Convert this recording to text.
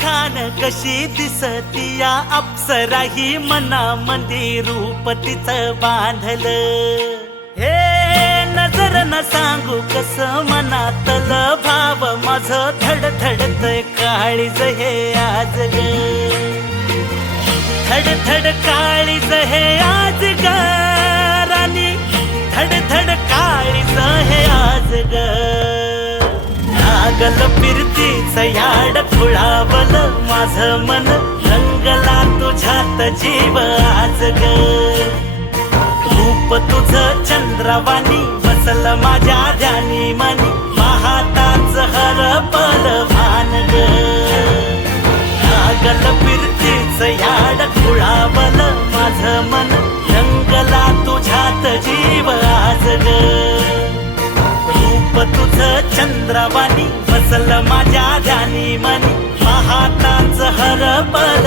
खान कशी दिसती या अप्सरा ही मनामंदी रूप तिचं बांधलं हे नजर न सांगू कस मनातल भाव माझं धडधडतय काळीज हे आज ग धडधड काळीज हे आज ग राणी धडधड काळीज हे आज ग लागल फिरतीच याड खुळावल माझं मन रंगला तुझ्यात जीव आज ग रूप तुझं चंद्रवाणी बसल माझ्या ध्यानी मनी पाहताच हरपल भान ग लागल फिरतीच याड खुळावल माझं मन रंगला तुझ्यात जीव आज ग रूप तुझं चंद्रवाणी बसल माझ्या ध्यानी मनी पाहताच हरपल